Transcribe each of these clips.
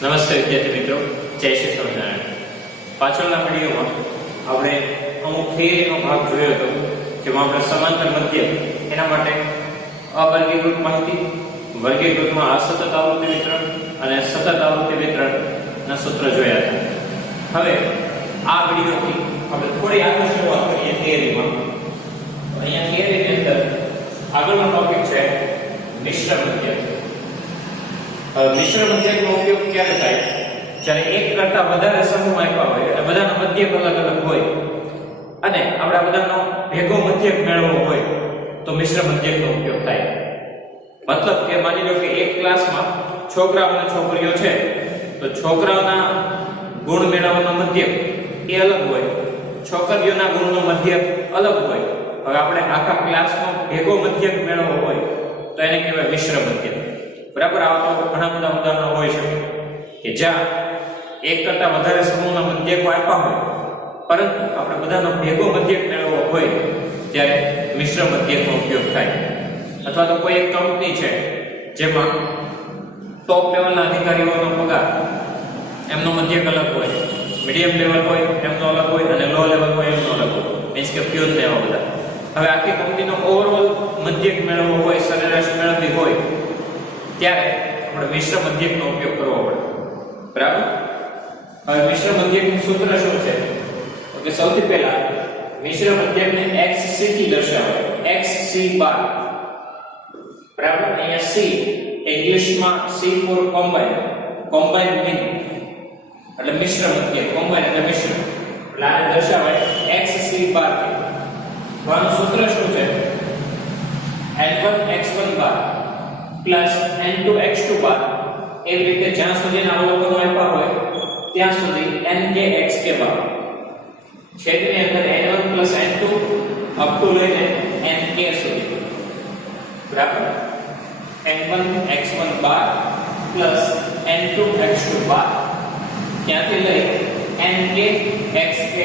નમસ્તે વિદ્યાર્થી મિત્રો, જય શ્રી સ્વામિનારાયણ. પાછળના વિડીયોમાં આપણે અમુક થિયરીનો ભાગ જોયો હતો, જેમાં આપણે સમાંતર મધ્ય એના માટે અવર્ગીકૃત માહિતી, વર્ગીકૃતમાં અસતત આવૃત્તિ વિતરણ અને સતત આવૃત્તિ વિતરણના સૂત્ર જોયા હતા. હવે આ વિડીયોથી આપણે થોડી આગળ શરૂઆત કરીએ થિયરીમાં. અહીંયા થિયરીની અંદર આગળનો ટોપિક છે મિશ્ર મધ્ય. મિશ્ર મધ્યકનો ઉપયોગ ક્યારે થાય? જ્યારે એક કરતા વધારે સમૂહ આપ્યા હોય અને બધાનો મધ્યક અલગ અલગ હોય અને આપણે બધાનો ભેગો મધ્યક મેળવવો હોય તો મિશ્ર મધ્યકનો ઉપયોગ થાય. મતલબ કે માની લો કે એક ક્લાસમાં છોકરાઓ અને છોકરીઓ છે, તો છોકરાઓના ગુણ મેળવવાનો મધ્યક એ અલગ હોય, છોકરીઓના ગુણનો મધ્યક અલગ હોય. હવે આપણે આખા ક્લાસનો ભેગો મધ્યક મેળવવો હોય તો એને કહેવાય મિશ્ર મધ્યક. બરાબર. આવા તો ઘણા બધા ઉદાહરણો હોઈ શકે કે જ્યાં એક કરતા વધારે સમૂહના મધ્યકો આપ્યા હોય પરંતુ આપણે બધાનો ભેગો મધ્યક મેળવવો હોય ત્યારે મિશ્ર મધ્યકનો ઉપયોગ થાય. અથવા તો કોઈ એક કંપની છે જેમાં ટોપ લેવલના અધિકારીઓનો પગાર એમનો મધ્યક અલગ હોય, મીડિયમ લેવલ હોય એમનો અલગ હોય અને લો લેવલ હોય એમનો અલગ હોય, મીન્સ કે પ્યુન ને એવા બધા. હવે આખી કંપનીનો ઓવરઓલ મધ્યક મેળવવો હોય, સરેરાશ મેળવવી હોય ત્યારે આપણે મિશ્ર મધ્યકનો ઉપયોગ કરવો પડે. બરાબર. હવે મિશ્ર મધ્યકનું સૂત્ર શું છે? તો કે સૌથી પહેલા મિશ્ર મધ્યકને xc થી દર્શાવાય, xc બાર. બરાબર. અહીંયા c ઇંગ્લિશમાં c ફોર કોમ્બાઇન, કોમ્બાઇન મીન એટલે મિશ્ર મધ્યક, કોમ્બાઇન એટલે મિશ્ર, એટલે આને દર્શાવાય xc બાર થી. આનું સૂત્ર શું છે? n1 x1 બાર પ્લસ n2 x2 બાર. એવી રીતે જ્યાં સુધીના અવલોકનો આપ્યા હોય ત્યાં સુધી nk xk બાર. છેદની અંદર n1 plus n2 up to લઈને nk સુધી. બરાબર. n1 x1 બાર પ્લસ n2 x2 બાર ત્યાંથી લઈ nk xk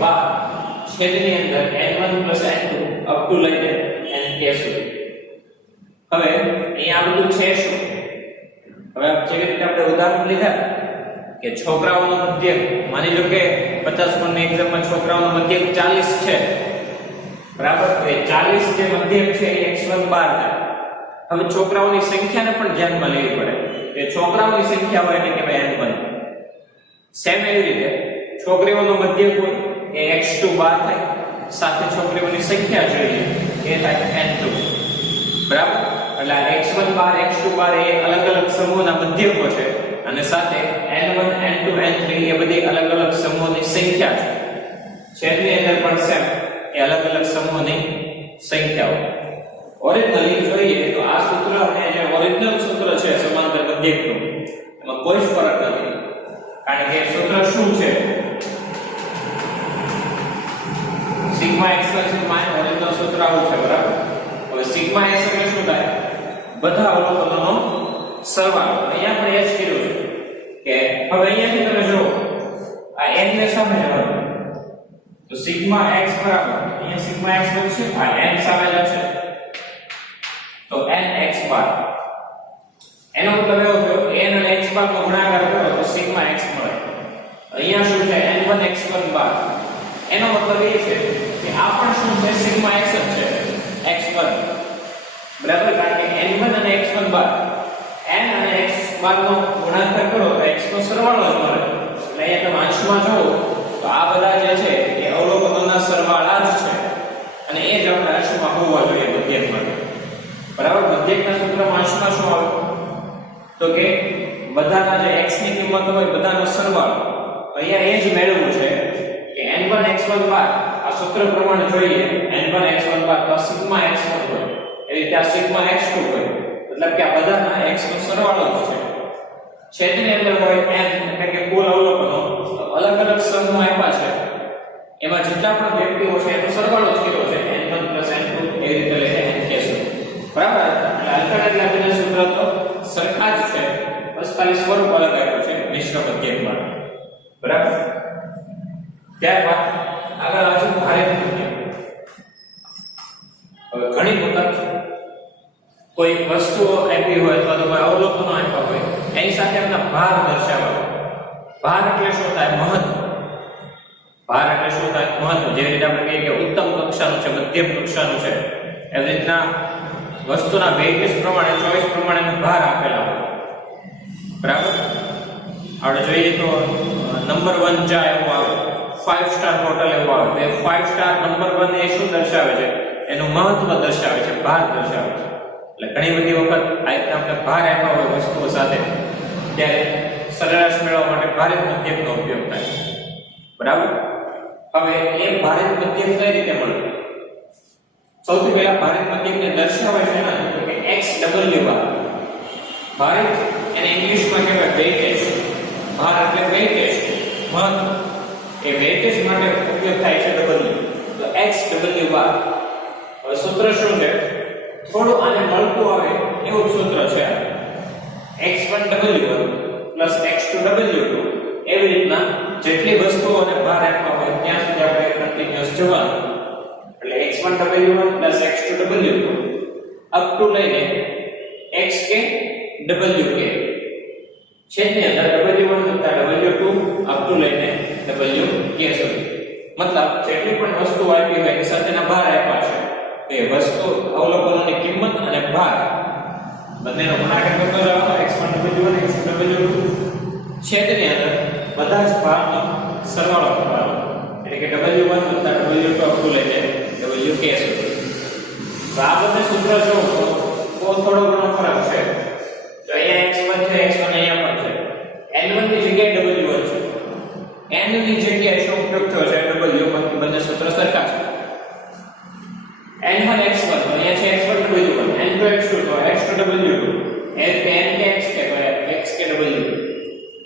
બાર છેદની અંદર n1 plus n2 up to લઈને nk સુધી. હવે અહીંયા આ બધું છે શું? હવે જેવી રીતે આપણે ઉદાહરણ લીધા કે છોકરાઓનો મધ્યક, માની લો કે 50 ગુણની એક્ઝામમાં છોકરાઓનો મધ્યક 40 છે. બરાબર. એ 40 જે મધ્યક છે એ x1 બાર થાય. હવે છોકરાઓની સંખ્યાને પણ ધ્યાનમાં લેવી પડે. એ છોકરાઓની સંખ્યા હોય એને કહેવાય n1. સેમ એવી રીતે છોકરીઓનો મધ્યક હોય એ x2 બાર થાય, સાથે છોકરીઓની સંખ્યા જોઈએ એ થાય n2. બરાબર. એટલે x1 બાર x2 બાર એ અલગ અલગ સમૂહના મધ્યકો છે અને સાથે n1 n2 n3 એ બધી અલગ અલગ સમૂહની સંખ્યા છે. છેદની અંદર પણ સેમ એ અલગ અલગ સમૂહની સંખ્યાઓ. ઓરિજિનલી જોઈએ તો આ સૂત્ર અને જે ઓરિજિનલ સૂત્ર છે સમાંતર મધ્યકનું એમાં કોઈ ફરક નથી. કારણ કે સૂત્ર શું છે? સિગ્મા x છે માઇનસ ઓરિજિનલ સૂત્ર આવું છે. બરાબર. હવે સિગ્મા x એટલે શું થાય? બધા અવલોકનોનો સરવાળો. અહીંયા પણ એ જ કીધું છે કે હવે અહીંયાથી તમે જુઓ આ n ને સામે લેવાનું તો સિગ્મા x બરાબર અહીંયા સિગ્મા x બનશે, આ n સામે જશે તો n x બાર. એનો મતલબ એવો થયો કે n અને x બાર નો ગુણાકાર કરો તો સિગ્મા x મળે. અહીંયા શું છે? n1 x1 બાર. એનો મતલબ એ છે કે આ પણ શું છે? સિગ્મા x જ છે, x1. બરાબર. કારણ કે n1 અને x1 બાર, n અને x બાર નો ગુણાકાર કરો તો x નો સરવાળો જ મળે. એટલે અહીંયા તમે અંશમાં જુઓ તો આ બધા જે છે એ અવલોકનોના સરવાળા જ છે અને એ જ આપણે અંશમાં હોવા જોઈએ મધ્યક માટે. બરાબર. મધ્યકના સૂત્રમાં અંશમાં શું આવે? તો કે બધાના જે x ની કિંમત હોય બધાનો સરવાળો. અહીંયા એ જ મેળવવું છે કે n1 x1 બાર આ સૂત્ર પ્રમાણે જોઈએ n1 x1 બાર તો સિગ્મા x1 હોય, એ રીતે આ સિગ્મા x2 હોય. મતલબ કે આ બધાના x નો સરવાળો જ છે. છેદની અંદર હોય n એટલે કે કુલ અવલોકનો. અલગ અલગ સમૂહ આપ્યા છે એમાં જેટલા પણ વ્યક્તિઓ છે એનો સરવાળો જ કર્યો છે n1 n2 એ રીતે લઈને nk સુધી. બરાબર. એટલે અલ્ટરનેટ લાગીને સૂત્ર તો સરખા જ છે, 45 સ્વરૂપ અલગ આપ્યું છે મિશ્ર મધ્યક માટે. બરાબર. ત્યારબાદ આગળ આવશે ભારે મધ્યક. હવે ઘણી વખત કોઈ વસ્તુઓ આપી હોય અથવા તો કોઈ અવલોકનો આપ્યા હોય એની સાથે એમના ભાર દર્શાવવા શું થાય? મહત્વ. ભાર એટલે શું થાય? મહત્વ. જેવી રીતે આપણે કહીએ કે ઉત્તમ કક્ષાનું છે, મધ્યમ કક્ષાનું છે, એવી રીતના વસ્તુના વેઇટેજ પ્રમાણે, ચોઈસ પ્રમાણેનો ભાર આપેલા હોય. બરાબર? આપણે જોઈએ તો નંબર 1 ચા એવું આવે, 5 સ્ટાર હોટલ એવું આવે, તો એ 5 સ્ટાર નંબર 1 એ શું દર્શાવે છે? એનું મહત્વ દર્શાવે છે, ભાર દર્શાવે છે. એટલે ઘણી બધી વખત આ રીતના આપણે ભાર આપ્યા હોય વસ્તુઓ સાથે, ત્યારે સરેરાશ મેળવવા માટે ભારિત મધ્યકનો ઉપયોગ થાય. બરાબર? હવે એ ભારિત મધ્યક કઈ રીતે મળે? સૌથી પહેલા ભારિત મધ્યકને દર્શાવે છે ને તો કે XW બાર. ભારિત એને ઇંગ્લિશમાં કહેવાય વેઇટેજ. ભાર એટલે વેઇટેજ, મહત્વ. એ વેઇટેજ માટે ઉપયોગ થાય છે W. તો XW બાર. હવે સૂત્ર શું છે? થોડું આને મળતું આવે એવું સૂત્ર છે. X1W1 X2W2. એવી રીતના જેટલી વસ્તુઓને ભાર આપ્યા હોય ત્યાં સુધી આપણે કન્ટીન્યુઅસ જવાનું. એટલે X1W1 X2W2 અપ ટુ લઈને XK WK. છેદની અંદર W1 W2 અપ ટુ લઈને WK સુધી. મતલબ જેટલી પણ વસ્તુ આપી હોય એ સાથેના ભાર આપ્યા છે, તો એ વસ્તુ અવલોકનોની કિંમત અને ભાર બંનેનો ગુણાકાર કરતો જવાનો. X1W1 X2W2 છેદની અંદર બધા જ ભારનો સરવાળો કરવાનો. એટલે કે W1 W2 અપ ટુ લઈને WK સુધી. તો આ બધા સૂત્ર જો તો થોડો ઘણો ફરક છે. તો અહીંયા x1 છે, x1 અહીંયા પણ છે. n1 ની જગ્યાએ w1 છે. n ની જગ્યાએ શું ઉપયોગ થયો છે? w. બંને સૂત્ર સરખા છે. n1 x1 તો અહીંયા છે x1 w1, n2 x2 તો x2 w2, n કે x કે તો x કે w.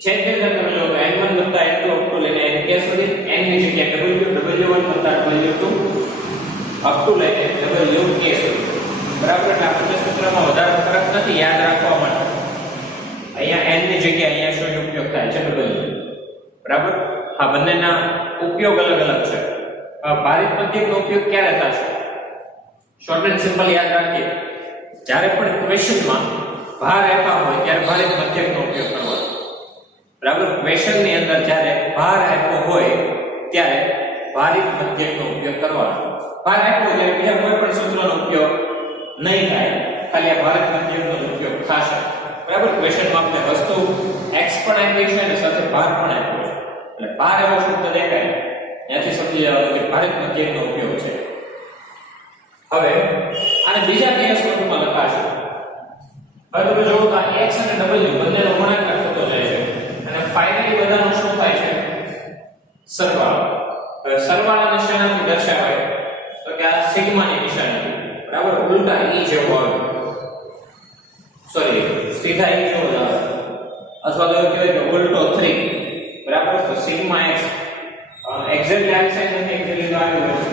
છેદ કે તમે લો તો n1 n2 અપ ટુ લઈને n કે સુધી, n ની જગ્યાએ w1 w2 અપ ટુ લઈને wk સુધી. બરાબર? એટલે આપણે સૂત્રમાં વધારે ફરક નથી, યાદ રાખવા માટે. અહીંયા n ની જગ્યાએ અહીંયા શું ઉપયોગ થાય છે? w. બરાબર? આ બંનેના ઉપયોગ અલગ અલગ છે. ભારિત મધ્યકનો ઉપયોગ ક્યારે થશે? શોર્ટ એન્ડ સિમ્પલ યાદ રાખીએ. જ્યારે પણ ક્વેશ્ચનમાં ભાર આપ્યા હોય ત્યારે ભારિત મધ્યકનો ઉપયોગ કરવાનો. બરાબર? ક્વેશ્ચનની અંદર જ્યારે ભાર આપ્યો હોય ત્યારે ભારિત મધ્યકનો ઉપયોગ કરવાનો. ભાર આપ્યો ત્યારે બીજા કોઈ પણ સૂત્રનો ઉપયોગ નહીં થાય, ખાલી આ ભારિત મધ્યકનો ઉપયોગ થશે. બરાબર? ક્વેશ્ચનમાં આપણે વસ્તુ x પણ આપી છે અને સાથે ભાર પણ આપ્યો છે. એટલે ભાર એવો શબ્દ દેખાય ત્યાંથી સમજી જવાનું કે ભારિત મધ્યકનો ઉપયોગ છે. હવે આને બીજા કેસ સ્વરૂપમાં લખાશે. હવે તમે જોવો તો આ x અને w બંનેનો ગુણાકાર થતો જાય છે અને ફાઇનલી બધાનો શું થાય છે? સરવાળો. હવે સરવાળાને શેનાથી દર્શાવાય? તો કે આ સિગ્માની નિશાની. બરાબર? ઉલટા e જેવો આવે, સોરી સીધા e જેવો આવે, અથવા તો કહેવાય કે ઉલટો 3. બરાબર? તો સિગ્મા x એક્ઝેક્ટલી આ સાઈન નથી, એક્ઝેક્ટલી તો આવી હોય છે.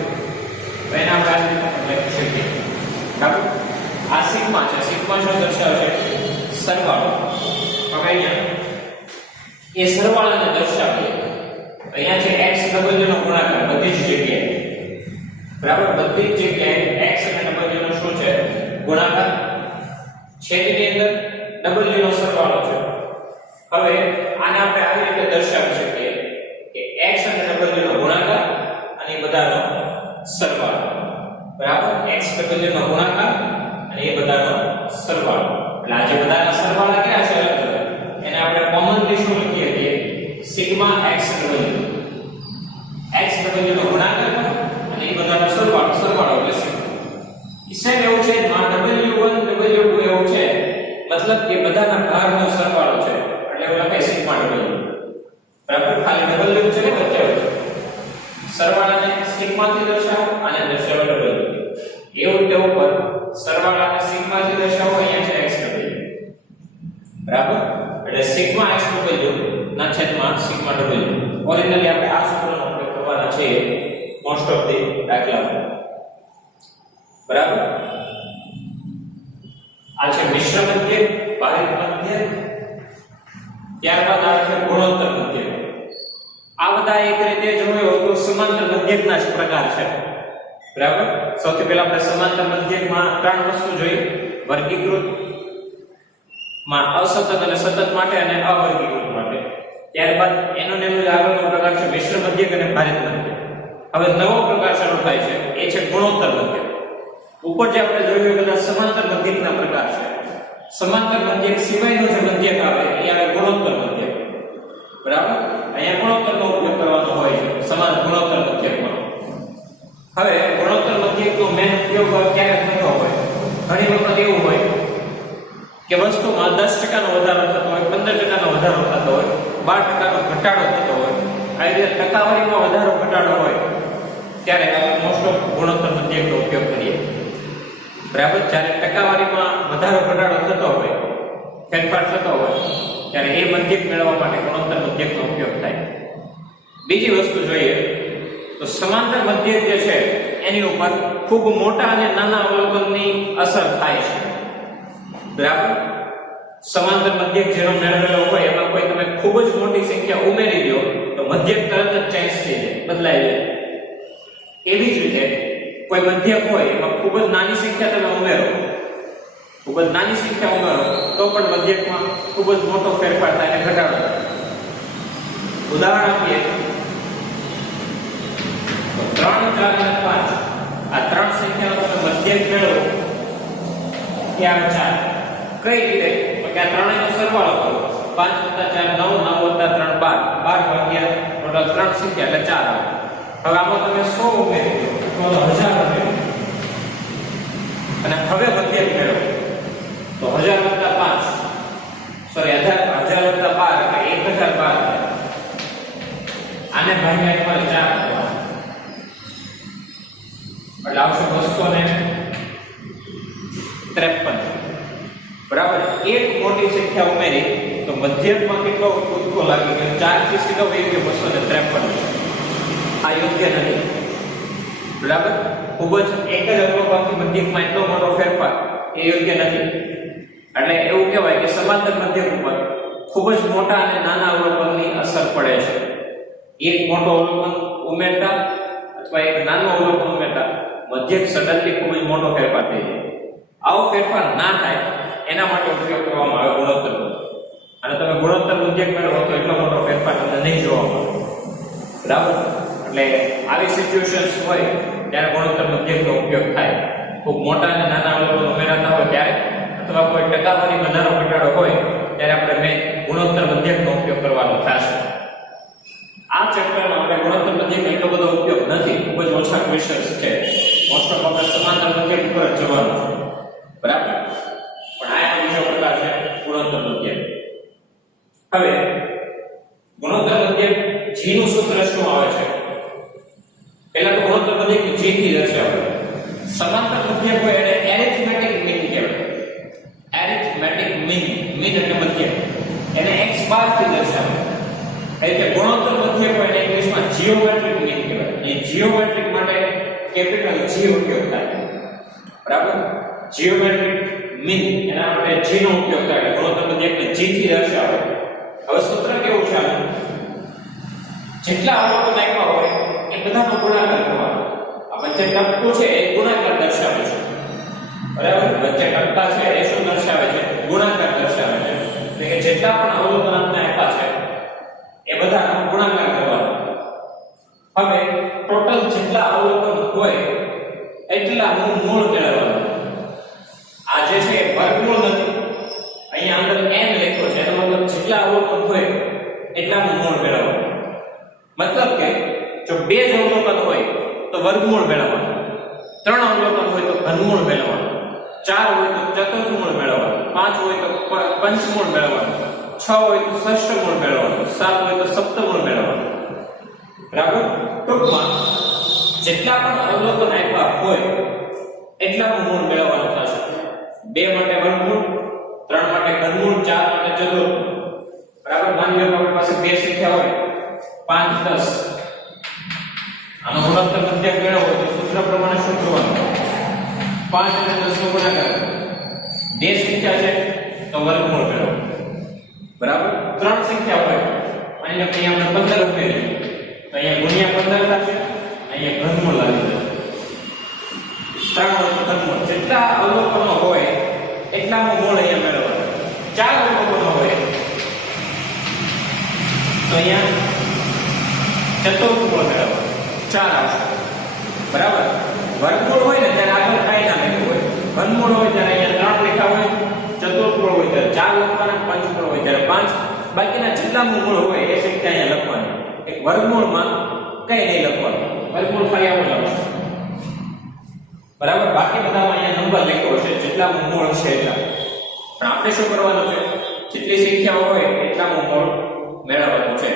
એના આપણે લખી શકીએ. બરાબર? આ સિગ્મા છે. સિગ્મા શું દર્શાવે છે? સરવાળો. હવે અહીંયા એ સરવાળાને દર્શાવીએ. અહીંયા છે x w નો ગુણાકાર બધી જ જગ્યાએ. બરાબર? બધી જ જગ્યાએ x અને w નો શું છે? ગુણાકાર. છેદની અંદર w નો સરવાળો છે. હવે આને આપણે આવી રીતે દર્શાવી શકીએ કે x અને w નો ગુણાકાર અને બધાનો સરવાળો. બરાબર? x w નો ગુણાકાર અને એ બધાનો સરવાળો. એટલે આ જે બધાના સરવાળા ક્યાં છે? એને આપણે કોમનલી શું લખીએ છીએ? Sigma xw. xw નો ગુણાકાર અને એ બધાનો સરવાળો એટલે સિગ્મા. ઈસેમ એવું છે માં w1 w2 એવું છે, મતલબ કે બધાના ભારનો સરવાળો છે એટલે એવું લખાય સિગ્મા w. બરાબર? ખાલી w છે ને વચ્ચે સરવાળાને સિગ્માથી દર્શાવો અને દર્શાવો w. એવું તે ઉપર સરવાળાને સિગ્માથી દર્શાવો, અહીંયા છે xw. બરાબર? એટલે સિગ્મા xw ના છેદમાં સિગ્મા w. ઓરિજિનલી આપણે આ સૂત્રનો ઉપયોગ કરવાના છે મોસ્ટ ઓફ ધી દાખલામાં. બરાબર? આ છે મિશ્ર મધ્યક, ભારિત મધ્યક, ત્યારબાદ આવે છે ગુણોત્તર મધ્યક. આ બધા એક રીતે જોયો તો સમાંતર મધ્યકના જ પ્રકાર છે. બરાબર? સૌથી પહેલા આપણે સમાંતર મધ્યકમાં ત્રણ વસ્તુ જોઈ: વર્ગીકૃત માં અસતત અને સતત માટે અને અવર્ગીકૃત માટે. ત્યારબાદ એનો ને એનો જ આગળનો પ્રકાર છે મિશ્ર મધ્યક અને ભારિત મધ્યક. હવે નવો પ્રકાર શરૂ થાય છે, એ છે ગુણોત્તર મધ્યક. ઉપર જે આપણે જોયું એ બધા સમાંતર મધ્યકના પ્રકાર છે. સમાંતર મધ્યક સિવાયનો જે મધ્યક આવે એ આવે ગુણોત્તર મધ્યક. બરાબર? અહીંયા ગુણોત્તરનો ઉપયોગ કરવાનો હોય છે સમાન ગુણોત્તર મધ્યકમાં. હવે ગુણોત્તર મધ્યકનો મેન ઉપયોગ ક્યારે થતો હોય? ઘણી વખત એવું હોય કે વસ્તુમાં 10% નો વધારો થતો હોય, 15% નો વધારો થતો હોય, 12% નો ઘટાડો થતો હોય. આ રીતે ટકાવારીમાં વધારો ઘટાડો હોય ત્યારે આપણે મોસ્ટ ઓફ ગુણોત્તર મધ્યકનો ઉપયોગ કરીએ. બરાબર? જ્યારે ટકાવારીમાં વધારો ઘટાડો થતો હોય, ફેરફાર થતો હોય, ત્યારે એ મધ્યક મેળવવા માટે ગુણોત્તર મધ્યકનો ઉપયોગ થાય. બીજી વસ્તુ જોઈએ તો સમાંતર મધ્યક જે છે એની ઉપર ખૂબ મોટા અને નાના અવલોકનની અસર થાય છે. બરાબર? સમાંતર મધ્યક જેનો મેળવેલો હોય એમાં કોઈ તમે ખૂબ જ મોટી સંખ્યા ઉમેરી દો તો મધ્યક તરત જ ચેન્જ થઈ જાય, બદલાઈ જાય. એવી જ રીતે કોઈ મધ્યક હોય એમાં ખૂબ જ નાની સંખ્યા તમે ઉમેરો, ખૂબ જ નાની સંખ્યા ઉમેરો તો પણ મધ્યકમાં ખૂબ જ મોટો ફેરફાર થાય અને ઘટાડો થાય. ઉદાહરણ આપીએ તો 3, 4 અને 5 આ ત્રણ સંખ્યાનો તમે મધ્યક મેળવો કે આ 4. કઈ રીતે? તો કે આ ત્રણેયનો સરવાળો કરો. 5 + 4 9, 9 + 3 12, 12 ભાગ્યા ટોટલ 3 સંખ્યા એટલે 4 આવે. હવે આમાં તમે 100 ઉમેરી દો તો 1000 ઉમેરી અને હવે મધ્યક મેળવો તો 1000 + 5 સોરી 1000 + 12 એટલે 1012. આને ભાગ્યા તમારે 4 કરવાનો એટલે આવશે 253. બરાબર? એક મોટી સંખ્યા ઉમેરી તો મધ્યકમાં કેટલો કૂદકો લાગી ગયો? 4 થી સીધો વહી ગયો 253. આ યોગ્ય નથી. બરાબર? ખૂબ જ એક જ અવલોકનથી મધ્યકમાં એટલો મોટો ફેરફાર એ યોગ્ય નથી. એટલે એવું કહેવાય કે સમાંતર મધ્યક ઉપર ખૂબ જ મોટા અને નાના અવલોકનની અસર પડે છે. એક મોટો અવલોકન ઉમેરતા અથવા એક નાનો અવલોકન ઉમેરતા મધ્યક સડનલી ખૂબ જ મોટો ફેરફાર થઈ જાય. આવો ફેરફાર ના થાય એના માટે ઉપયોગ કરવામાં આવે ગુણોત્તર મધ્યક. અને તમે ગુણોત્તર મધ્યક મેળવો તો એટલો મોટો ફેરફાર તમને નહીં જોવા મળે. બરાબર? એટલે આવી સિચ્યુએશન્સ હોય ત્યારે ગુણોત્તર મધ્યકનો ઉપયોગ થાય. ખૂબ મોટા અને નાના અવલોકન ઉમેરાતા હોય ત્યારે અથવા કોઈ ટકાવારી વધારો ઘટાડો હોય ત્યારે આપણે ગુણોત્તર મધ્યકનો ઉપયોગ કરવાનો થશે. આ ચેપ્ટરમાં આપણે ગુણોત્તર મધ્યક એટલો બધો ઉપયોગ નથી, ખૂબ જ ઓછા ક્વેશ્ચન્સ છે. મોસ્ટ ઓફ આપણે સમાંતર મધ્યક ઉપર જ જવાનું છે. બરાબર? પણ આ બીજો પ્રકાર છે ગુણોત્તર મધ્યક. હવે ગુણોત્તર મધ્યક g નું સૂત્ર શું આવે છે? પહેલા તો ગુણોત્તર મધ્યક g થી દર્શાવે. સમાંતર મધ્યક હોય એને એરિથમેટિક મીન કહેવાય. એરિથમેટિક મીન, મીન એટલે મધ્યક, એને x બાર થી દર્શાવે. એટલે ગુણોત્તર મધ્યક હોય એને ઇંગ્લિશમાં જીઓમેટ્રિક મીન કહેવાય. એ જીઓમેટ્રિક માટે કેપિટલ G ઉપયોગ થાય. બરાબર? જીઓમેટ્રિક મીન એના માટે g નો ઉપયોગ થાય. ગુણોત્તર મધ્યકને g થી દર્શાવે. હવે સૂત્ર કેવું છે? જેટલા અવલોકન આપ્યા હોય એ બધાનો ગુણાકાર કરવાનો. આ વચ્ચે ટપકું છે એ ગુણાકાર દર્શાવે છે. બરાબર? વચ્ચે ટપકા છે એ શું દર્શાવે છે? ગુણાકાર દર્શાવે છે. એટલે કે જેટલા પણ અવલોકન આપણે આપ્યા છે એ બધાનો ગુણાકાર કરવાનો. હવે ટોટલ જેટલા અવલોકન હોય એટલા મૂળ મેળવવાનું. આ જે છે વર્ગમૂળ નથી, અહીંયા અંદર n લખ્યો છે એનો મતલબ જેટલા અવલોકન હોય એટલા મૂળ મેળવવાનું. મતલબ કે જો 2 જ અવલોકન હોય તો વર્ગમૂળ મેળવવાનું, 3 અવલોકન હોય તો ઘનમૂળ મેળવવાનું, 4 હોય તો ચતુર્થમૂળ મેળવવાનું, 5 હોય તો પંચમૂળ મેળવવાનું, 6 હોય તો ષષ્ઠમૂળ મેળવવાનું, 7 હોય તો સપ્તમૂળ મેળવવાનું. બરાબર? ટૂંકમાં જેટલા પણ અવલોકન આપ્યા હોય એટલાનું મૂળ મેળવવાનું થશે. 2 માટે વર્ગમૂળ, 3 માટે ઘનમૂળ, 4 માટે ચતુર્થમૂળ. બરાબર? માની લો આપણી પાસે 2 સંખ્યા હોય 5 10, આનો ગુણોત્તર મધ્યક મેળવવો તો સૂત્ર પ્રમાણે શું કરવાનું? 5 અને 10 નો ગુણાકાર. 2 સંખ્યા છે તો વર્ગમૂળ મેળવો. બરાબર? 3 સંખ્યા હોય માની લો કે અહીંયા આપણે 15 ઉમેરીએ તો અહીંયા ગુણ્યા 15 થશે, અહીંયા ઘનમૂળ લાગી જશે. 3 હોય તો ઘનમૂળ. જેટલા અવલોકનો હોય એટલાનું મૂળ અહીંયા મેળવવાનું. 4 અવલોકનો હોય તો અહીંયા ચતુર્થ મૂળ મેળવવા 4 આવશે બરાબર. વર્ગમૂળ હોય ને ત્યારે આગળ કાંઈ ના લખ્યું હોય, ઘનમૂળ હોય ત્યારે અહીંયા 3 લખ્યા હોય, ચતુર્થ મૂળ હોય ત્યારે 4 લખવાના, પંચમૂળ હોય ત્યારે 5, બાકીના જેટલા મૂળ હોય એ સંખ્યા અહીંયા લખવાની. એક વર્ગમૂળમાં કંઈ નહીં લખવાનું, વર્ગમૂળ ખાલી આવું લખવાનું બરાબર. બાકી બધામાં અહીંયા નંબર લખ્યો હશે જેટલા મૂળ છે એટલા. પણ આપણે શું કરવાનું છે, જેટલી સંખ્યાઓ હોય એટલા મૂળ મેળવવાનું છે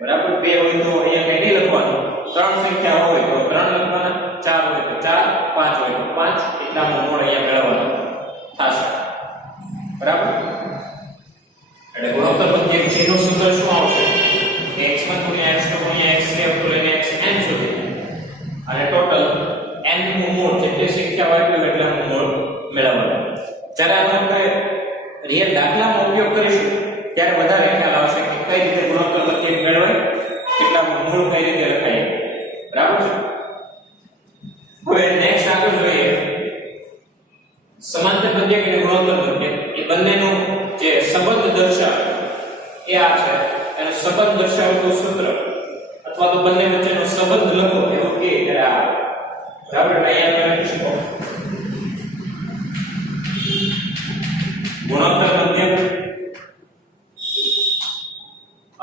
બરાબર. 2 હોય તો અહીંયા કંઈ નહીં લખવાનું, 3 સંખ્યા હોય તો 3 લખવાના, 4 હોય તો 4, 5 હોય તો 5, એટલા મૂળ અહીંયા મેળવવાનું થશે બરાબર. એટલે ગુણોત્તર મધ્યક g નું સૂત્ર શું આવશે, x1 * x2 * x3 to લઈને xn સુધી, અને ટોટલ n નું મૂળ જેટલી સંખ્યા હોય એટલા મૂળ મેળવવાના. જ્યારે આપણે રિયલ દાખલામાં ઉપયોગ કરીશું ત્યારે વધારે ખ્યાલ આવશે કે કઈ રીતે ગુણોત્તર મધ્યક મેળવાય, કેટલા મૂળ કઈ રીતે લખાય બરાબર છે. હવે નેક્સ્ટ આગળ જોઈએ સમાંતર મધ્યક અને ગુણોત્તર મધ્યક. એ બંનેનો જે સંબંધ દર્શાવે એ આ છે. એનો સંબંધ દર્શાવતું સૂત્ર અથવા તો બંને વચ્ચેનો સંબંધ લખો એવો કે આ બરાબર. અહીંયા તમે લખી શકો ગુણોત્તર મધ્યક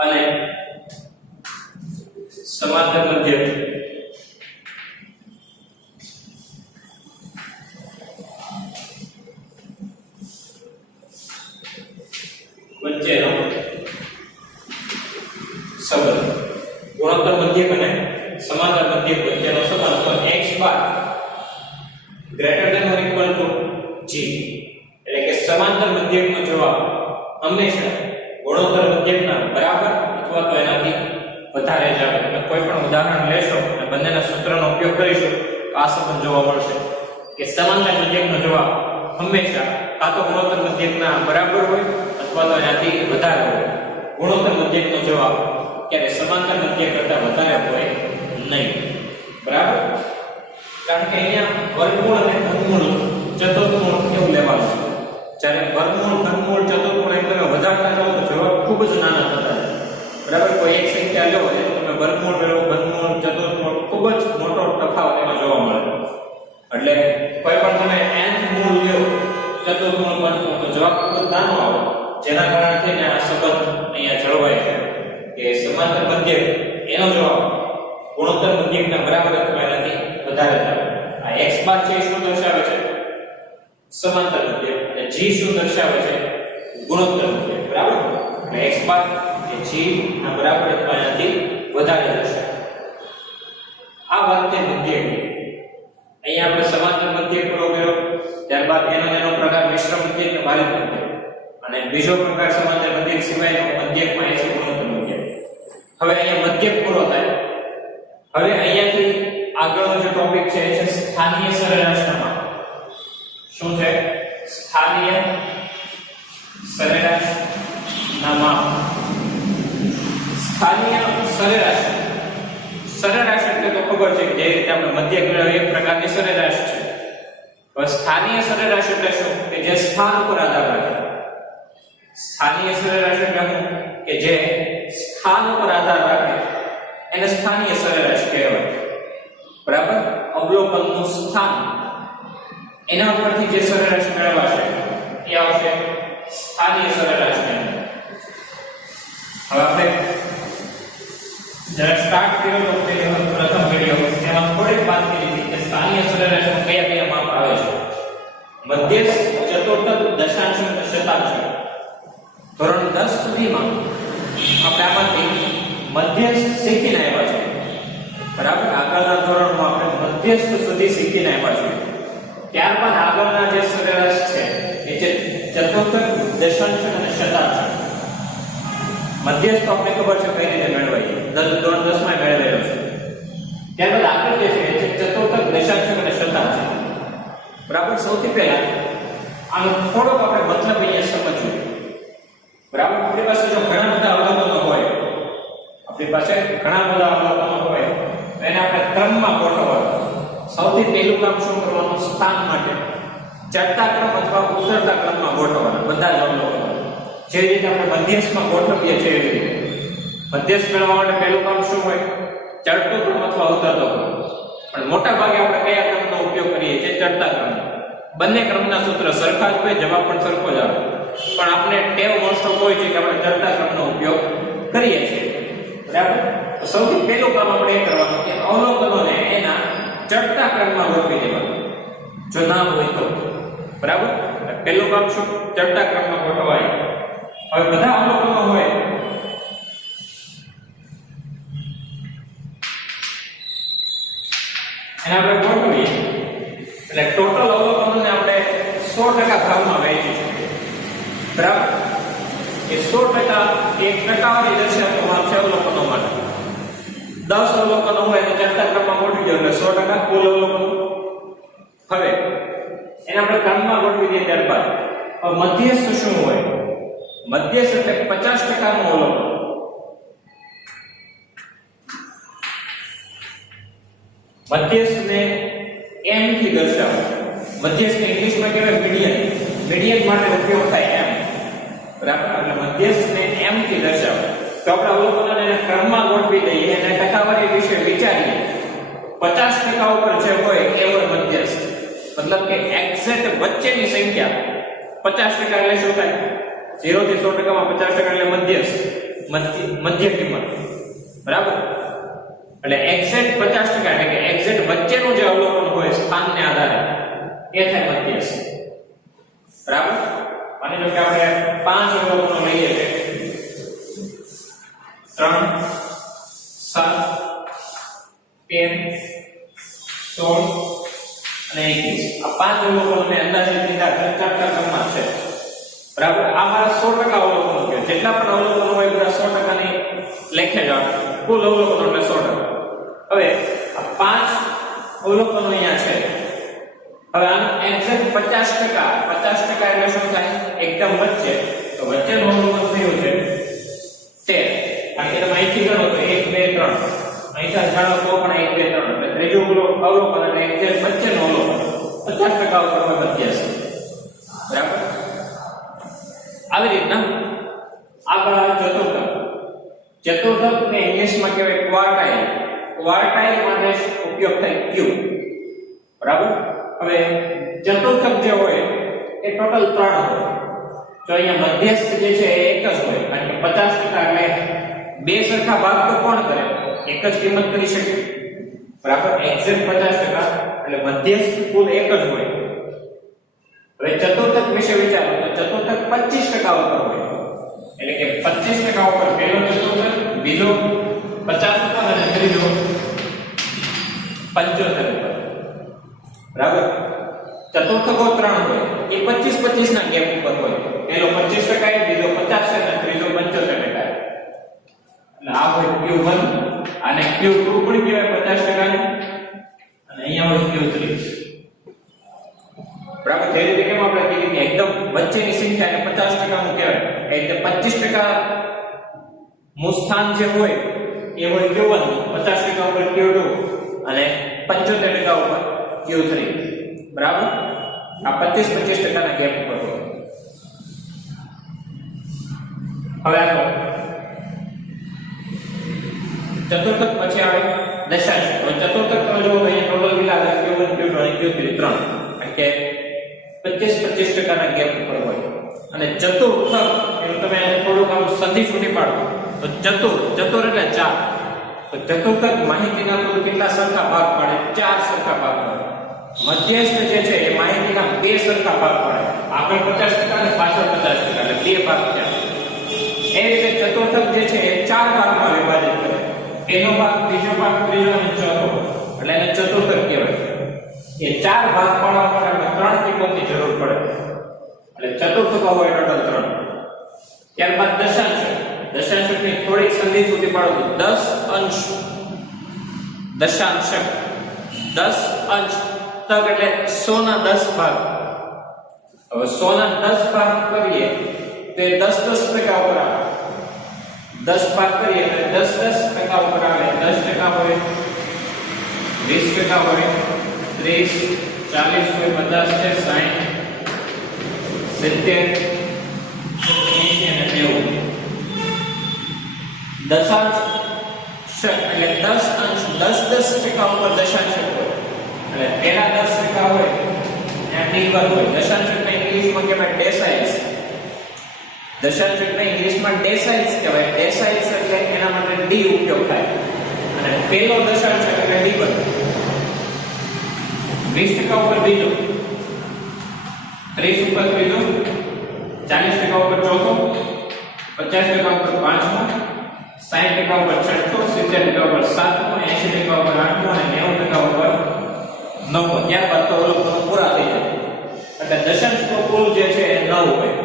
અને સમાંતર મધ્યક વચ્ચેનો સંબંધ. ગુણોત્તર મધ્યક અને સમાંતર મધ્યક વચ્ચેનો સંબંધ તો x bar greater than or equal to g, એટલે કે સમાંતર મધ્યકનો જવાબ હંમેશા ગુણોત્તર મધ્યકના બરાબર અથવા તો એનાથી વધારે જ આવે. કોઈ પણ ઉદાહરણ લેશો અને બંનેના સૂત્રનો ઉપયોગ કરીશું તો આ સંબંધ જોવા મળશે કે સમાંતર મધ્યકનો જવાબ હંમેશા કાં તો ગુણોત્તર મધ્યકના બરાબર હોય અથવા તો એનાથી વધારે હોય. ગુણોત્તર મધ્યકનો જવાબ ક્યારે સમાંતર મધ્યક કરતા વધારે હોય નહીં બરાબર. કારણ કે અહીંયા વર્ગમૂળ અને ઘનમૂળ ચતુર્થમૂળ એવું લેવાનું છે. જ્યારે વર્ગમૂળ ઘનમૂળ ચતુર્થમૂળ એમ તમે વધારતા જાઓ તો જવાબ ખૂબ જ નાના થતા જાય બરાબર. કોઈ એક સંખ્યા લો એટલે તમે વર્ગમૂળ મેળવો, ઘનમૂળ, ચતુર્થમૂળ, ખૂબ જ મોટો તફાવત એમાં જોવા મળે. એટલે કોઈ પણ તમે nth મૂળ લ્યો ચતુર્થમૂળ, પંચમૂળ તો જવાબ ખૂબ જ નાનો આવે. જેના કારણે આ સંબંધ અહીંયા જળવાય છે કે સમાંતર મધ્યક એનો જવાબ ગુણોત્તર મધ્યકના બરાબર અથવા એનાથી વધારે થાય. આ x બાર છે શું દર્શાવે છે, સમાંતર મધ્યક, અને g શું દર્શાવે છે, ગુણોત્તર મધ્યક બરાબર. એટલે x બાર એ g ના બરાબર અથવા એનાથી વધારે હશે. આ વાત છે મધ્યક. અહીંયા આપણે સમાંતર મધ્યક પૂરો કર્યો, ત્યારબાદ એનો પ્રકાર મિશ્ર મધ્યક કે ભારિત મધ્યક, અને બીજો પ્રકાર સમાંતર મધ્યક સિવાયનો મધ્યકમાં એ છે ગુણોત્તર મધ્યક. હવે અહીંયા મધ્યક પૂરો થાય. હવે અહીંયાથી આગળનો જે ટોપિક છે એ છે સ્થાનીય સરેરાશના માપ. શું છે? સ્થાનીય સરેરાશના માપ. સ્થાનીય સરેરાશ, સરેરાશ એટલે તો ખબર છે કે જે રીતે આપણે મધ્યક મેળવીએ એક પ્રકારની સરેરાશ છે. હવે સ્થાનીય સરેરાશ એટલે શું? કે જે સ્થાન પર આધાર રાખે. સ્થાનીય સરેરાશ એટલે શું? કે જે સ્થાન પર આધાર રાખે એને સ્થાનીય સરેરાશ કહેવાય બરાબર. અવલોકનનું સ્થાન એના ઉપરથી જે સરેરાશ મેળવાશે એ આવશે સ્થાનીય સરેરાશ કહેવાય. હવે આપણે જ્યારે સ્ટાર્ટ કર્યો તો પ્રથમ વિડિયો એમાં થોડીક વાત કરી હતી કે સ્થાનીય સરેરાશમાં કયા કયા માપ આવે છે. મધ્યસ્થ, ચતુર્થક, દશાંશ અને શતાંશ. ધોરણ 10 સુધીમાં આપણે આમાંથી મધ્યસ્થ શીખીને આવ્યા છે બરાબર. આગળના ધોરણમાં આપણે મધ્યસ્થ સુધી શીખીને આવ્યા છે. ત્યારબાદ આગળના જે સરેરાશ છે એ છે ચતુર્થક, દશાંશ અને શતાંશ. મધ્યસ્થ આપણે ખબર છે કઈ રીતે મેળવાય, ધોરણ 10 માં મેળવેલો છે. ત્યારબાદ આગળ જે છે એ છે ચતુર્થક, દશાંશ અને શતાંશ બરાબર. સૌથી પહેલા આનો થોડોક આપણે મતલબ અહીંયા સમજવું બરાબર. આપણી પાસે જો ઘણા બધા અવલોકનો હોય, આપણી પાસે ઘણા બધા અવલોકનો હોય તો એને આપણે ક્રમમાં ગોઠવવાનું. સૌથી પહેલું કામ શું કરવાનું? સ્થાન માટે ચડતા ક્રમ અથવા ઉતરતા ક્રમમાં ગોઠવવાના બધા જ અવલોકનો. જે રીતે આપણે મધ્યસ્થમાં ગોઠવીએ છીએ એવી રીતે મધ્યસ્થ મેળવવા માટે પહેલું કામ શું હોય? ચડતો ક્રમ અથવા ઉતરતો ક્રમ. પણ મોટા ભાગે આપણે કયા ક્રમનો ઉપયોગ કરીએ છીએ? ચડતા ક્રમ. બંને ક્રમના સૂત્ર સરખા જ હોય, જવાબ પણ સરખો જ આવે, પણ આપણે ટેવ મોસ્ટ ઓફ હોય છે કે આપણે ચડતા ક્રમનો ઉપયોગ કરીએ છીએ. બરાબર? તો સૌથી પહેલું કામ આપણે એ કરવાનું કે અવલોકનોને એના ચડતા ક્રમમાં ગોઠવી દેવાનું, જો ના હોય તો. બરાબર? પહેલું કામ શું? ચડતા ક્રમમાં ગોઠવાય. હવે બધા અવલોકનો હોય એને આપણે ગોઠવીએ એટલે ટોટલ અવલોકનોને આપણે 100% ભાગમાં વહેંચી શકીએ. બરાબર? એ 100% એક ટકાવારી દર્શાવતો માપ છે અવલોકનો માટે. 10 અવલોકનો હોય તો ચડતા ક્રમમાં ગોઠવી દો એટલે 100% કુલ અવલોકનો. હવે એને આપણે ક્રમમાં ગોઠવી દઈએ ત્યારબાદ મધ્યસ્થ શું હોય? મધ્યસ્થ એટલે 50% નું અવલોકન. મધ્યસ્થને m થી દર્શાવો. મધ્યસ્થને ઇંગ્લિશમાં કહેવાય મીડિયન. મીડિયન માટે ઉપયોગ થાય m. બરાબર? એટલે મધ્યસ્થને m થી દર્શાવો. તો આપણે અવલોકનોને ક્રમમાં ગોઠવી દઈએ અને ટકાવારી વિશે વિચારીએ. 50% ઉપર જે હોય એ હોય મધ્યસ્થ. મતલબ કે એક્ઝેક્ટ વચ્ચેની સંખ્યા 50% એટલે શું થાય? 0 થી 100% માં 50% એટલે મધ્યસ્થ, મધ્ય કિંમત. બરાબર? એટલે એક્ઝેક્ટ 50% એટલે કે એક્ઝેક્ટ વચ્ચેનું જે અવલોકન હોય સ્થાનને આધારે એ થાય મધ્યસ્થ. બરાબર? માની લો કે આપણે 5 અવલોકનો લઈએ છે. 3 7 13 16 અને 21 આ 5 અવલોકનોને અંદાજિત લીધા ચડતા ક્રમમાં છે. બરાબર? આ મારા 100% અવલોકનો છે. જેટલા પણ અવલોકનો હોય બધા 100% ની લેખે જ આવે. કુલ અવલોકનો એટલે 100%. હવે આ 5 અવલોકનો અહીંયા છે. હવે આનું એક્ઝેક્ટ 50% 50% એટલે શું થાય? એકદમ વચ્ચે. તો વચ્ચેનું અવલોકન થયું છે 13. કારણ કે તમે અહીંથી ગણો તો 1 2 3 અહીંથી ગણો તો પણ 1 2 3 એટલે ત્રીજું અવલોકન એટલે એક્ઝેક્ટ વચ્ચેનું અવલોકન 50% ઉપર મધ્યસ્થ. બરાબર? આવી રીતના આગળ આવે ચતુર્થક. ચતુર્થકને ઇંગ્લિશમાં કહેવાય ક્વાર્ટાઇલ. ક્વાર્ટાઇલ માટે ઉપયોગ થાય q. બરાબર? હવે ચતુર્થક જે હોય એ ટોટલ 3 હોય. જો અહીંયા મધ્યસ્થ જે છે એ એક જ હોય કારણ કે 50% એટલે બે સરખા ભાગ તો કોણ કરે? એક જ કિંમત કરી શકે. બરાબર? એક્ઝેક્ટ 50% એટલે મધ્યસ્થ કુલ એક જ હોય. હવે ચતુર્થક વિશે વિચારો તો ચતુર્થક 25% ઉપર હોય. એટલે કે 25% ઉપર પહેલો ચતુર્થક, બીજો 50% અને ત્રીજો 75%. બરાબર? ચતુર્થકો 3 હોય એ 25-25 ના ગેપ ઉપર હોય. પહેલો 25%, બીજો 50% અને ત્રીજો 75%. એટલે આ હોય Q1 અને Q2 પણ કહેવાય 50% ને અને અહીંયા હોય Q3. બરાબર? જે રીતે કેમ આપણે કીધું કે એકદમ વચ્ચેની સંખ્યાને 50% નું કહેવાય. એટલે 25% નું સ્થાન જે હોય એ હોય Q1, 50% ઉપર Q2 અને 75% ઉપર Q3. બરાબર? આ 25-25% ના ગેપ ઉપર હોય. હવે આગળ ચતુર્થક પછી આવે દશાંશ. હવે ચતુર્થક તમે જો અહીંયા ટોટલ કેટલા છે? Q1 Q2 અને Q3 3. એટલે કે 25-25% ના ગેપ ઉપર હોય. અને ચતુર્થક એટલે તમે થોડુંક આમ સંધિ છૂટી પાડો તો ચતુર એટલે 4. તો ચતુર્થક માહિતીના કુલ કેટલા સરખા ભાગ પાડે? 4 સરખા ભાગ પાડે. મધ્યસ્થ જે છે એ માહિતીના 2 સરખા ભાગ પાડે. આગળ 50% અને પાછળ 50% એટલે 2 ભાગ છે. એ રીતે ચતુર્થક જે છે એ 4 ભાગમાં વિભાજિત કરે. પહેલો ભાગ, બીજો ભાગ, ત્રીજો અને ચોથો. એટલે એને ચતુર્થક કહેવાય. એ 4 ભાગ પાડવા માટે 3 કિંમતની જરૂર પડે. એટલે ચતુર્થકો હોય ટોટલ 3. ત્યારબાદ દશાંશ. દશાંશની થોડીક સંધિ છૂટી પાડો તો 10 અંશ. દશાંશ 10 અંશ. તક એટલે 100 ના 10 ભાગ. હવે 100 ના 10 ભાગ કરીએ તો 10-10% ઉપર આવે. 10 ભાગ કરીએ તો 10-10% ઉપર આવે. 10% હોય, 20% હોય, 30, 40 હોય, 50 છે, 60, 70, 80 અને 90. દશાંશ એટલે 10 અંશ 10% ઉપર દશાંશક હોય એટલે પેલા 10% હોય ત્યાં ડી1 હોય. દશાંશકને ઇંગ્લિશમાં કહેવાય ડેસાઇલ્સ. દશાંશકને ઇંગ્લિશમાં ડેસાઇલ્સ કહેવાય. ડેસાઇલ્સ એટલે એના માટે ડી ઉપયોગ થાય અને પેલો દશાંશક એટલે ડી1. 20% ઉપર બીજો, 30 ઉપર ત્રીજો, 40% ઉપર ચોથો, 50% ઉપર પાંચમો, 60% ઉપર છઠ્ઠો, 70% ઉપર સાતમો, 80% ઉપર આઠમો અને 90% ઉપર નવમો. ત્યારબાદ તો અવલોકનો પૂરા થઈ જાય. એટલે દશાંશનો કુલ જે છે એ 9 હોય.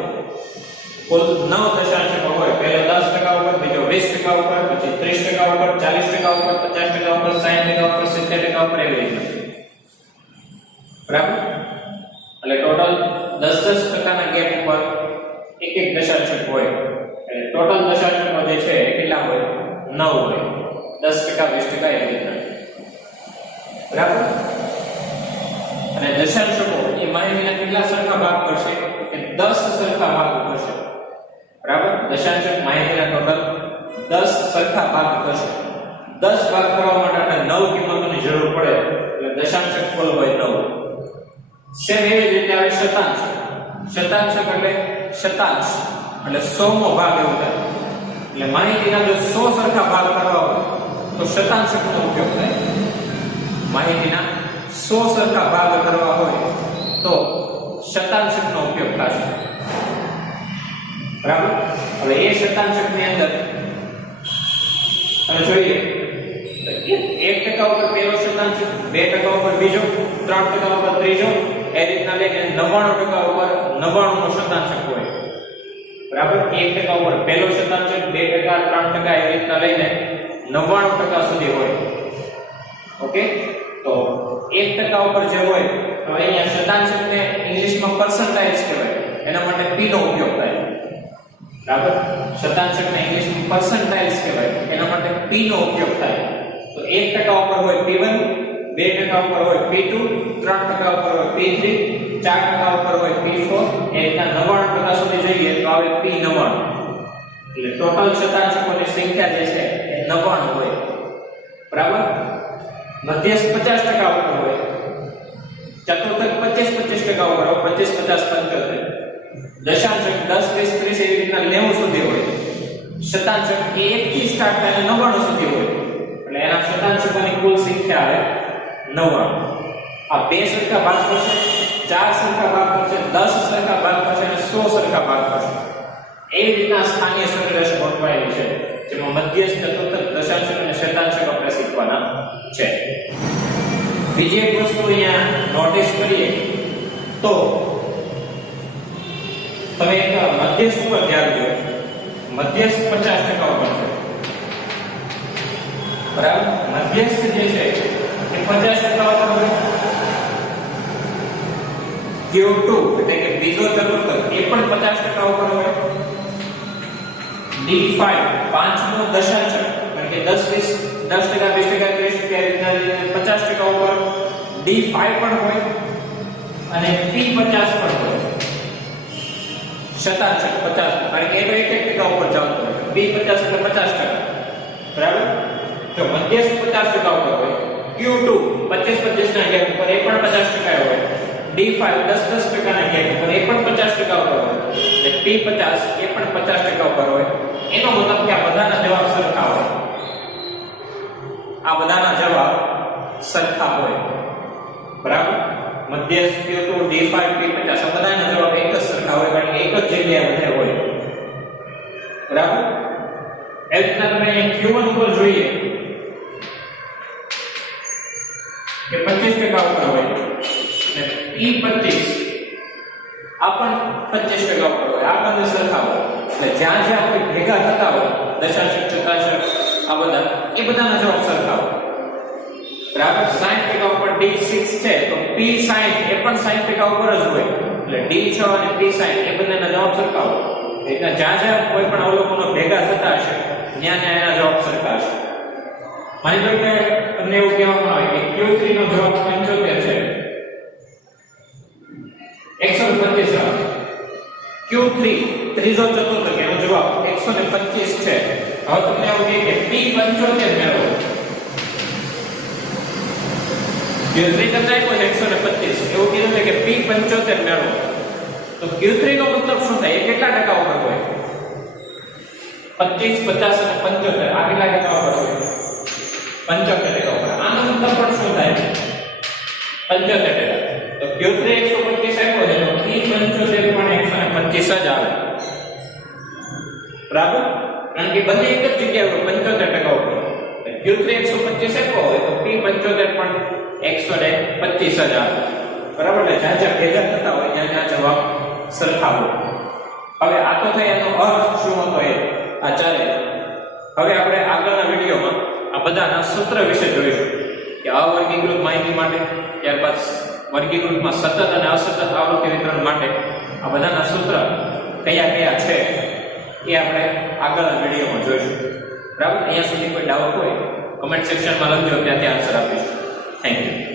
કુલ 9 દશાંશકો હોય. પહેલો 10% ઉપર, બીજો 20% ઉપર, પછી 30% ઉપર, 40% ઉપર, 50% ઉપર, 60% ઉપર, 70% ઉપર એવી રીતે. બરાબર? એટલે ટોટલ 10% ના ગેપ ઉપર એક એક દશાંશક હોય. એટલે ટોટલ દશાંશકો જે છે એ કેટલા હોય? 9 હોય. 10% 20% એવી રીતે. બરાબર? અને દશાંશકો એ માહિતીના કેટલા સરખા ભાગ કરશે? કે 10 સરખા ભાગ કરશે. બરાબર? દશાંશક માહિતીના ટોટલ 10 સરખા ભાગ કરશે. 10 ભાગ કરવા માટે આપણે 9 કિંમતોની જરૂર પડે. એટલે દશાંશક કુલ હોય 9. સેમ એવી રીતે આવે શતાંશ. શતાંશક એટલે શતાંશ એટલે 100મો ભાગ એવું થાય. એટલે માહિતીના જો 100 સરખા ભાગ કરવા હોય તો શતાંશકનો ઉપયોગ થાય. માહિતીના 100 સરખા ભાગ કરવા હોય તો શતાંશકનો ઉપયોગ થશે. બરાબર? હવે એ શતાંશકની અંદર તમે જોઈએ 1% ઉપર પહેલો શતાંશક, 2% ઉપર બીજો, 3% ઉપર ત્રીજો, એ રીતના લઈને 99% ઉપર 99 નો શતાંશક હોય. બરાબર? 1% ઉપર પહેલો શતાંશક, 2%, 3% એ રીતના લઈને 99% સુધી હોય. ઓકે? તો 1% ઉપર જે હોય તો અહીંયા શતાંશકને ઇંગ્લિશમાં પર્સન્ટાઇલ્સ કહેવાય. એના માટે p નો ઉપયોગ થાય. બરાબર? શતાંશકને ઇંગ્લિશમાં પર્સન્ટાઇલ્સ કહેવાય. એના માટે p નો ઉપયોગ થાય. તો 1% ઉપર હોય p1, 2% ઉપર હોય p2, 3% ઉપર હોય p3, 4% ઉપર હોય p4, એ રીતના 99% સુધી જઈએ તો આવે p99. એટલે ટોટલ શતાંશકોની સંખ્યા જે છે એ 99 હોય. બરાબર? મધ્યસ્થ 50% ઉપર હોય, ચતુર્થક 25% ઉપર હોય, 25, 50, 75. દશાંશક 10, 20, 30 એવી રીતના 90 સુધી હોય. શતાંશક એ 1 થી સ્ટાર્ટ થાય 99 સુધી હોય. એટલે એના શતાંશકોની કુલ સંખ્યા આવે 99. આ 2 સરખા ભાગ કરશે, 4 સરખા ભાગ કરશે, 10 સરખા ભાગ કરશે અને 100 સરખા ભાગ કરશે. એવી રીતના સ્થાનીય સરેરાશ ગોઠવાયેલી છે, જેમાં મધ્યસ્થ, ચતુર્થક, દશાંશક અને શતાંશક આપણે શીખવાના છે. બીજી એક વસ્તુ અહીંયા નોટિસ કરીએ તો તમે એક મધ્યસ્થ ઉપર ધ્યાન દો. મધ્યસ્થ 50% ઉપર છે. બરાબર? મધ્યસ્થ જે છે એ 50% ઉપર હોય. Q2 એટલે કે બીજો ચતુર્થક એ પણ 50% ઉપર હોય. D5 પાંચમો દશાંશક એટલે કે 10, 20, 10%, 20%, 30% ઉપર D5 પણ હોય અને P50 પણ હોય. શતાંશક 50 કારણ કે એ 1% ઉપર ચાલતો હોય. P50 એટલે 50%. બરાબર? તો મધ્યસ્થ 50% ઉપર હોય. Q2 25 ના ગેપ ઉપર એ પણ 50% હોય. D5 10% ના ગેપ ઉપર એ પણ 50% ઉપર હોય. એટલે P50 એ પણ 50% ઉપર હોય. એનો મતલબ કે આ બધાના જવાબ સરખા હોય. આ બધાના જવાબ સરખા હોય. બરાબર? મધ્યસ્થ Q2, D5, P50 આ બધાના જવાબ એક જ સરખા હોય કારણ કે એક જ જગ્યાએ બધા હોય. બરાબર? એ રીતના તમે Q1 ઉપર જોઈએ કે 25% ઉપર હોય અને P25 આ પણ 25% ઉપર હોય. આ બંને સરખા હોય. એટલે જ્યાં જ્યાં કોઈ ભેગા થતા હોય દશાંશક, ચતુર્થાંશક આ બધા એ બધાના જવાબ સરખા હોય. બરાબર? 60% ઉપર D6 છે તો P60 એ પણ 60% ઉપર જ હોય. એટલે D6 અને P60 એ બંનેના જવાબ સરખા હોય. એટલે જ્યાં જ્યાં કોઈ પણ અવલોકનો ભેગા થતા હશે ત્યાં ત્યાં એના જવાબ સરખા હશે. માની લો કે તમને એવું કહેવામાં આવે કે Q3 નો જવાબ 75 છે, 125 આવે. Q3 ત્રીજો ચતુર્થક એનો જવાબ 125 છે. હવે તમને એવું કહે P75 મેળવો. Q3 કરતા આપ્યો 125 એવું કીધું છે કે P75 મેળવો. તો Q3 નો મતલબ શું થાય? એ કેટલા ટકા ઉપર હોય? 25, 50 અને 75 આ કેટલા ટકા ઉપર હોય? 75 ટકા ઉપર. આનો મતલબ પણ શું થાય? 75 ટકા. તો Q3 125 આપ્યો છે તો P75 પણ 125 જ આવે. બરાબર? કારણ કે બંને એક જ જગ્યાએ હોય 75% ઉપર. Q3 125 આપ્યો હોય તો P75 પણ 125 જ આવે. બરાબર? એટલે જ્યાં જ્યાં ભેગા થતા હોય ત્યાં જ્યાં જવાબ સરખા હોય. હવે આ તો થાય એનો અર્થ શું હતો એ આ ચાલે. હવે આપણે આગળના વિડીયોમાં આ બધાના સૂત્ર વિશે જોઈશું કે અવર્ગીકૃત માહિતી માટે, ત્યારબાદ વર્ગીકૃતમાં સતત અને અસતત આવૃત્તિ વિતરણ માટે આ બધાના સૂત્ર કયા કયા છે એ આપણે આગળના વિડીયોમાં જોઈશું. બરાબર? અહીંયા સુધી કોઈ ડાઉટ હોય કમેન્ટ સેક્શનમાં લખજો, ત્યાંથી આન્સર આપીશું. Thank you.